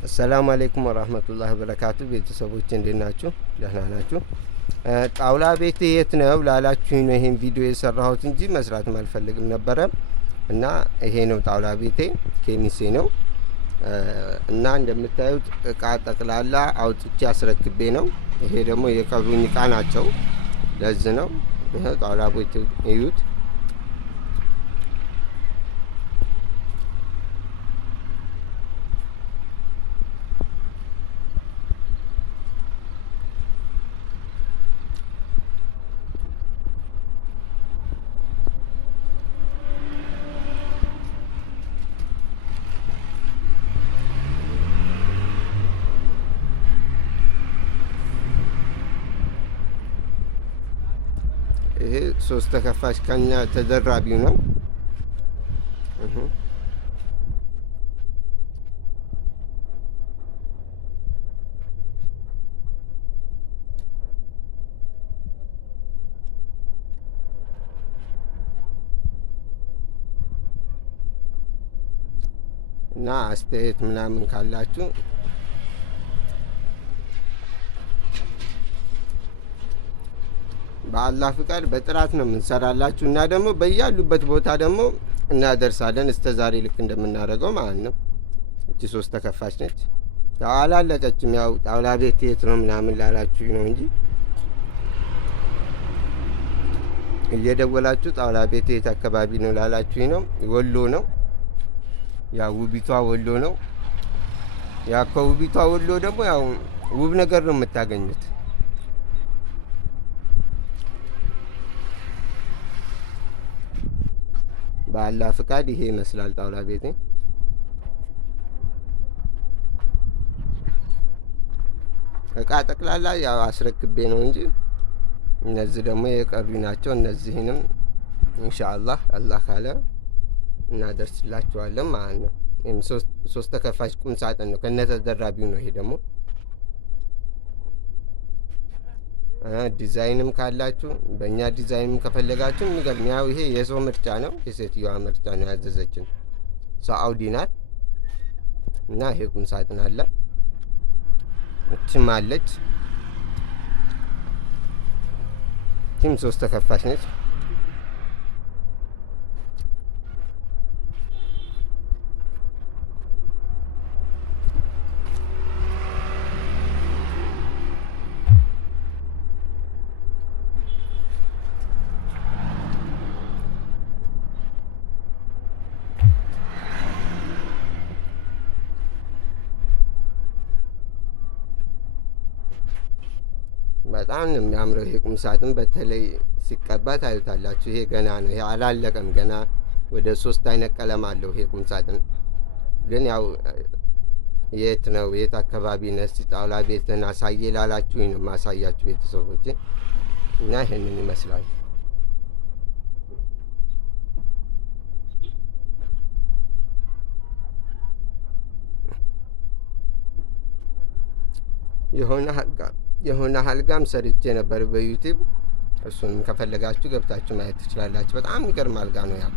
አሰላሙ አለይኩም ወራህመቱላሂ ወበረካቱ። ቤተሰቦች እንዴት ናችሁ? ደህና ናችሁ? ጣውላ ቤት የት ነው ላላችሁኝ ነው ይሄን ቪዲዮ የሰራሁት እንጂ መስራትም አልፈልግም ነበረ። እና ይሄ ነው ጣውላ ቤቴ፣ ኬሚሴ ነው። እና እንደምታዩት እቃ ጠቅላላ አውጥቼ አስረክቤ ነው። ይሄ ደግሞ የቀሩኝ እቃ ናቸው። ለዚህ ነው ይሄ ጣውላ ቤት እዩት። ይሄ ሶስት ተከፋች ከኛ ተደራቢው ነው። እና አስተያየት ምናምን ካላችሁ በአላህ ፍቃድ በጥራት ነው የምንሰራላችሁ እና ደግሞ በያሉበት ቦታ ደግሞ እናደርሳለን። እስከ ዛሬ ልክ እንደምናደርገው ማለት ነው። እቺ ሶስት ተከፋች ነች። ያው አላለቀችም። ያው ጣውላ ቤት የት ነው ምናምን ላላችሁ ነው እንጂ እየደወላችሁ ጣውላ ቤት የት አካባቢ ነው ላላችሁ ነው። ወሎ ነው። ያው ውቢቷ ወሎ ነው። ያው ከውቢቷ ወሎ ደግሞ ያው ውብ ነገር ነው የምታገኙት። በአላህ ፍቃድ ይሄ ይመስላል ጣውላ ቤቴ። እቃ ጠቅላላ ያው አስረክቤ ነው እንጂ እነዚህ ደግሞ የቀሩ ናቸው። እነዚህንም ኢንሻአላህ አላህ ካለ እናደርስላችኋለን ማለት ነው። ይሄም ሶስት ተከፋች ቁም ሳጥን ነው ከነተደራቢው ነው። ይሄ ደግሞ ዲዛይንም ካላችሁ በእኛ ዲዛይንም ከፈለጋችሁ የሚገርም ያው ይሄ የሰው ምርጫ ነው፣ የሴትዮዋ ምርጫ ነው። ያዘዘችን ሳኡዲ ናት እና ይሄ ቁም ሳጥን አለ። እችም አለች። እችም ሶስት ተከፋች ነች። በጣም ነው የሚያምረው ይሄ ቁም ሳጥን። በተለይ ሲቀባ ታዩታላችሁ። ይሄ ገና ነው፣ ይሄ አላለቀም ገና። ወደ 3 አይነት ቀለም አለው ይሄ ቁም ሳጥን። ግን ያው የት ነው የት አካባቢ ነስ ጣውላ ቤትን አሳየ ላላችሁ ነው ማሳያችሁ ቤተሰቦቼ። እና ይሄንን ይመስላል። የሆነ አልጋም ሰርቼ ነበር በዩቲዩብ። እሱንም ከፈለጋችሁ ገብታችሁ ማየት ትችላላችሁ። በጣም የሚገርም አልጋ ነው ያ።